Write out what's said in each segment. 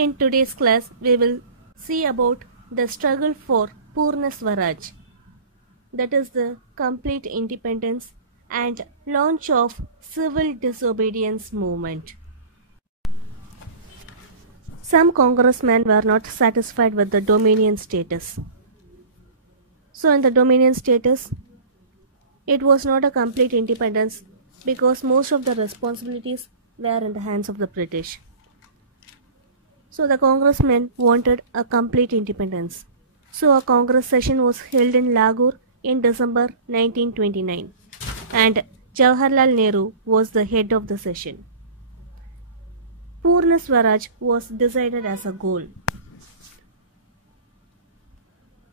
In today's class, we will see about the struggle for Purna Swaraj, that is the complete independence and launch of civil disobedience movement. Some congressmen were not satisfied with the dominion status. So in the dominion status, it was not a complete independence because most of the responsibilities were in the hands of the British. So the congressmen wanted a complete independence. So a congress session was held in Lahore in December 1929 and Jawaharlal Nehru was the head of the session. Purna Swaraj was decided as a goal.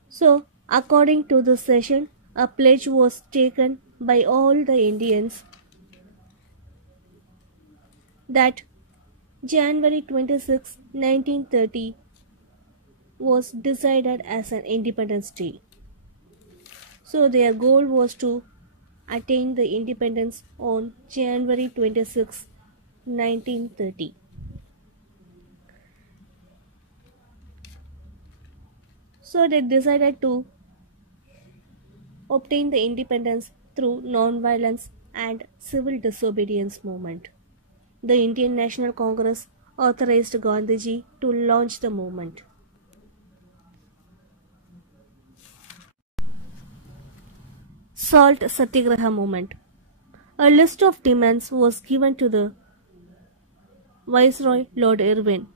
So according to the session, a pledge was taken by all the Indians that January 26, 1930 was decided as an Independence Day. So their goal was to attain the independence on January 26, 1930. So they decided to obtain the independence through non-violence and civil disobedience movement. The Indian National Congress authorized Gandhiji to launch the movement. Salt Satyagraha movement. A list of demands was given to the Viceroy Lord Irwin.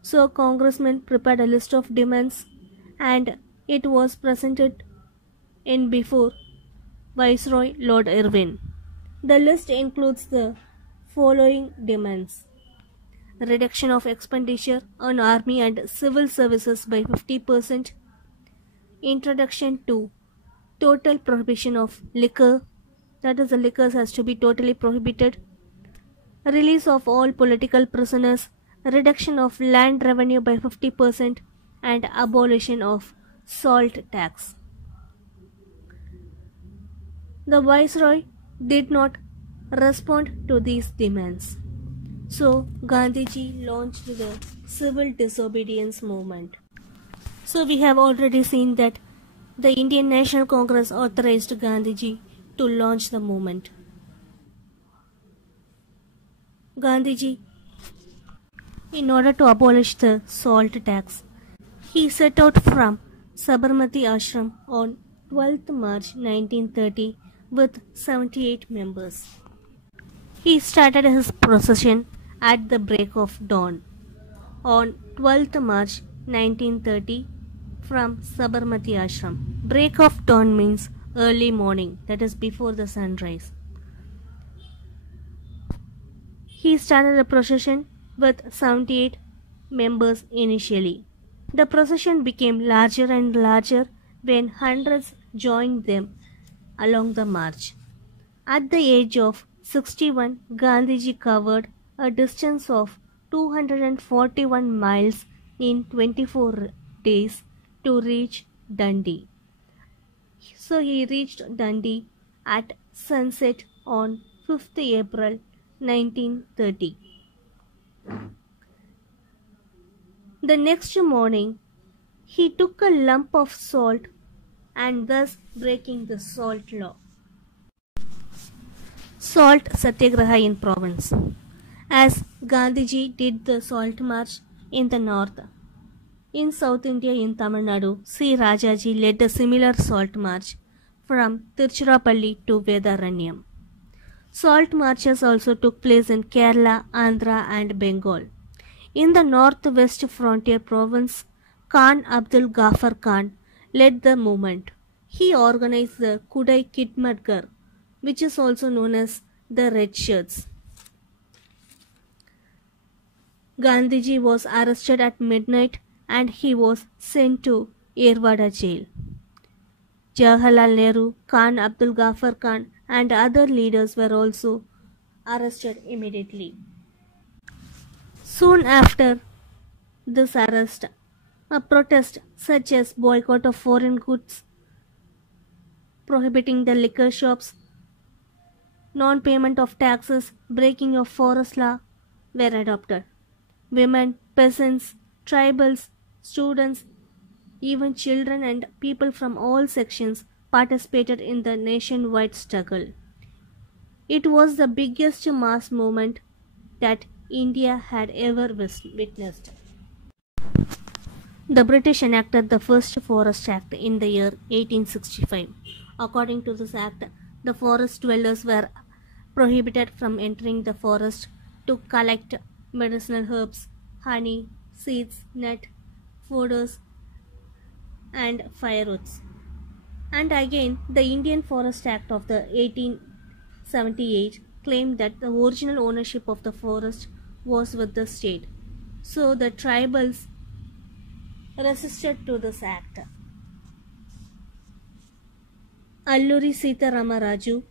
So congressmen prepared a list of demands and it was presented in before Viceroy Lord Irwin. The list includes the following demands: reduction of expenditure on army and civil services by 50%, introduction to total prohibition of liquor, that is the liquors has to be totally prohibited, release of all political prisoners, reduction of land revenue by 50% and abolition of salt tax. The Viceroy did not respond to these demands. So Gandhiji launched the civil disobedience movement. So we have already seen that the Indian National Congress authorized Gandhiji to launch the movement. Gandhiji, in order to abolish the salt tax, he set out from Sabarmati Ashram on 12th March 1930 with 78 members. He started his procession at the break of dawn on 12th March 1930 from Sabarmati Ashram. Break of dawn means early morning, that is before the sunrise. He started the procession with 78 members initially. The procession became larger and larger when hundreds joined them along the march. At the age of 61, Gandhiji covered a distance of 241 miles in 24 days to reach Dundee. So he reached Dundee at sunset on 5th April 1930. The next morning, he took a lump of salt and thus breaking the salt law. Salt Satyagraha in province. As Gandhiji did the salt march in the north, in South India in Tamil Nadu, C. Rajaji led a similar salt march from Tiruchirappalli to Vedaranyam. Salt marches also took place in Kerala, Andhra and Bengal. In the northwest frontier province, Khan Abdul Ghaffar Khan led the movement. He organized the Kudai Khidmatgar, which is also known as the Red Shirts. Gandhiji was arrested at midnight and he was sent to Yerwada jail. Jawaharlal Nehru, Khan Abdul Ghaffar Khan and other leaders were also arrested immediately. Soon after this arrest, a protest such as boycott of foreign goods, prohibiting the liquor shops, non-payment of taxes, breaking of forest law were adopted. women, peasants, tribals, students, even children and people from all sections participated in the nationwide struggle. It was the biggest mass movement that India had ever witnessed. The British enacted the first Forest Act in the year 1865. According to this act, the forest dwellers were prohibited from entering the forest to collect medicinal herbs, honey, seeds, nut, fodders, and firewoods. And again, the Indian Forest Act of the 1878 claimed that the original ownership of the forest was with the state. So the tribals resisted to this act. Alluri Sitarama Raju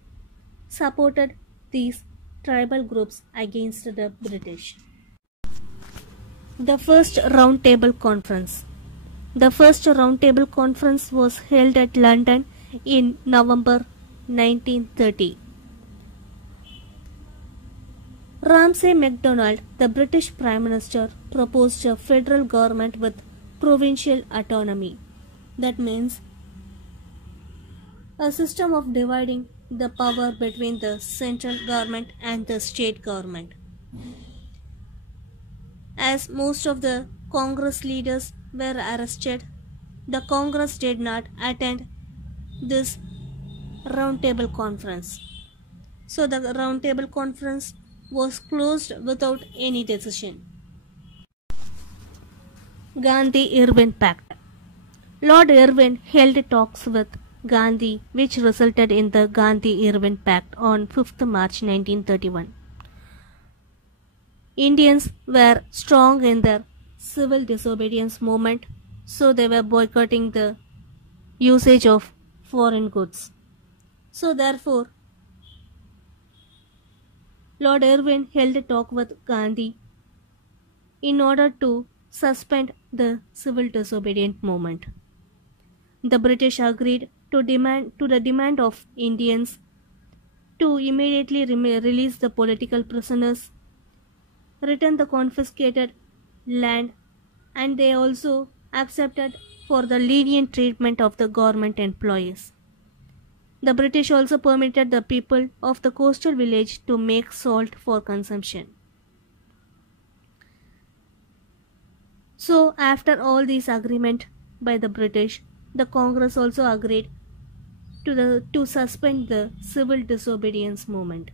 supported these tribal groups against the British. The first Round Table Conference. The first Roundtable Conference was held at London in November 1930. Ramsay MacDonald, the British Prime Minister, proposed a federal government with provincial autonomy. That means a system of dividing the power between the central government and the state government. As most of the Congress leaders were arrested, the Congress did not attend this roundtable conference. So the roundtable conference was closed without any decision. Gandhi-Irwin Pact. Lord Irwin held talks with Gandhi which resulted in the Gandhi-Irwin Pact on 5th March 1931. Indians were strong in their civil disobedience movement, so they were boycotting the usage of foreign goods. So therefore, Lord Irwin held a talk with Gandhi in order to suspend the civil disobedient movement. The British agreed to the demand of Indians to immediately release the political prisoners, return the confiscated land, and they also accepted for the lenient treatment of the government employees. The British also permitted the people of the coastal village to make salt for consumption. So after all these agreement by the British, the Congress also agreed to suspend the civil disobedience movement.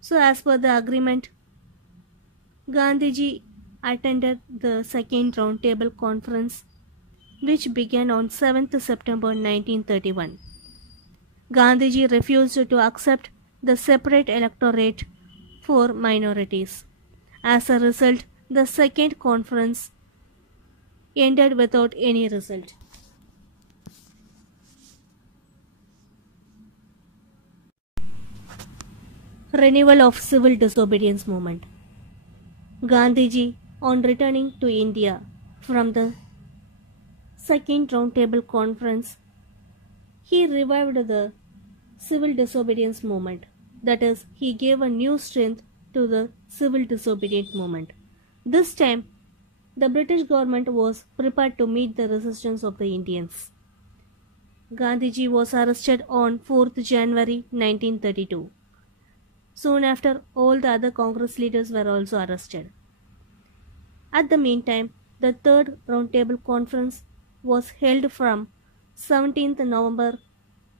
So as per the agreement, Gandhiji attended the second roundtable conference which began on 7th September 1931. Gandhiji refused to accept the separate electorate for minorities. As a result, the second conference ended without any result. Renewal of civil disobedience movement. Gandhiji, on returning to India from the second roundtable conference, he revived the civil disobedience movement. That is, he gave a new strength to the civil disobedient movement. This time, the British government was prepared to meet the resistance of the Indians. Gandhiji was arrested on 4th January 1932. Soon after, all the other Congress leaders were also arrested. At the meantime, the third roundtable conference was held from 17th November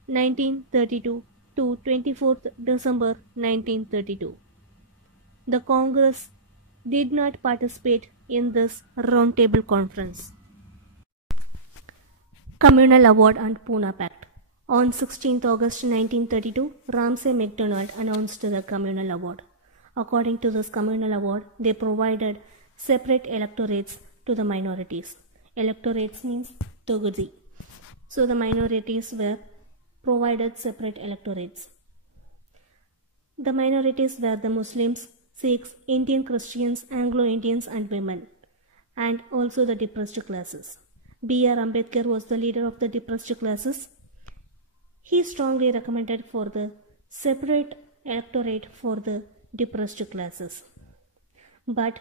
1932 to 24th December 1932. The Congress did not participate in this roundtable conference. Communal Award and Pune Pact. On 16th August 1932, Ramsay MacDonald announced the Communal Award. According to this Communal Award, they provided separate electorates to the minorities. Electorates means Togudi. So the minorities were provided separate electorates. The minorities were the Muslims, Sikhs, Indian Christians, Anglo-Indians and women, and also the depressed classes. B.R. Ambedkar was the leader of the depressed classes. He strongly recommended for the separate electorate for the depressed classes. but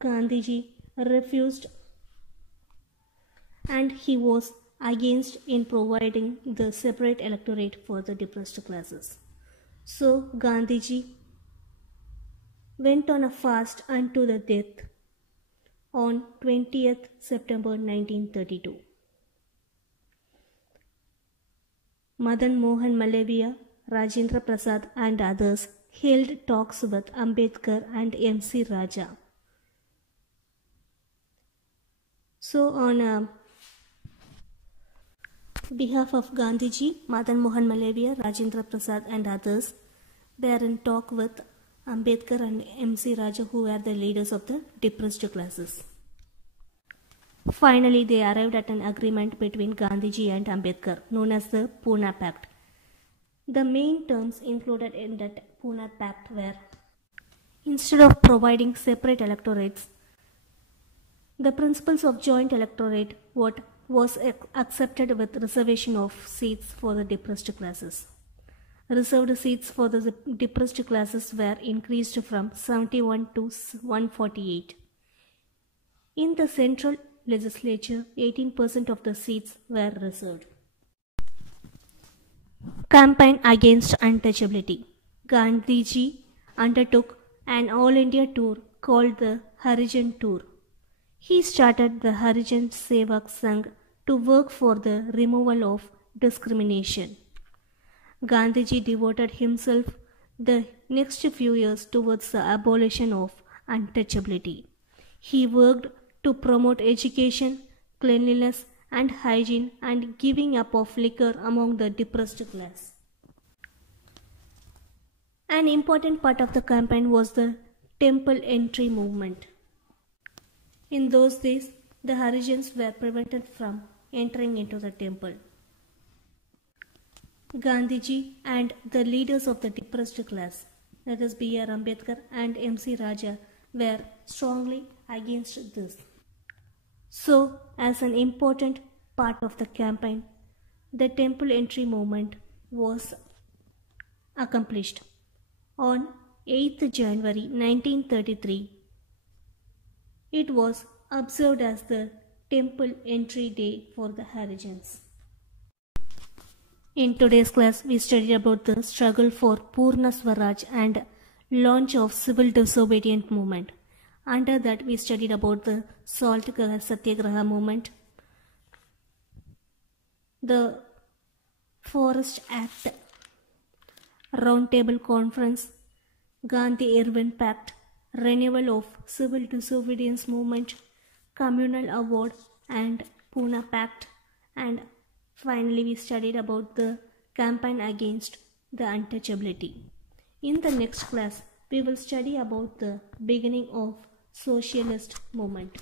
Gandhiji refused, and he was against in providing the separate electorate for the depressed classes. So Gandhiji went on a fast unto the death on 20th September 1932. Madan Mohan Malaviya, Rajendra Prasad and others held talks with Ambedkar and M.C. Raja. So on behalf of Gandhiji, Madan Mohan Malaviya, Rajendra Prasad and others, they are in talk with Ambedkar and M.C. Raja, who were the leaders of the depressed classes. Finally, they arrived at an agreement between Gandhiji and Ambedkar, known as the Pune Pact. The main terms included in that Pune Pact were, instead of providing separate electorates, the principles of joint electorate was accepted with reservation of seats for the depressed classes. Reserved seats for the depressed classes were increased from 71 to 148. In the central legislature, 18% of the seats were reserved. Campaign against untouchability. Gandhiji undertook an all-India tour called the Harijan Tour. He started the Harijan Sevak Sangh to work for the removal of discrimination. Gandhiji devoted himself the next few years towards the abolition of untouchability. He worked to promote education, cleanliness and hygiene and giving up of liquor among the depressed class. An important part of the campaign was the temple entry movement. In those days, the Harijans were prevented from entering into the temple. Gandhiji and the leaders of the depressed class, that is B.R. Ambedkar and M.C. Raja, were strongly against this. So, as an important part of the campaign, the temple entry movement was accomplished. On 8th January 1933, it was observed as the Temple Entry Day for the Harijans. In today's class, we studied about the struggle for Purna Swaraj and launch of civil disobedient movement. Under that, we studied about the Salt Satyagraha movement, the Forest Act, Round Table Conference, Gandhi-Irwin Pact, renewal of civil disobedience movement, communal award and Pune Pact, and finally we studied about the campaign against the untouchability. In the next class, we will study about the beginning of socialist movement.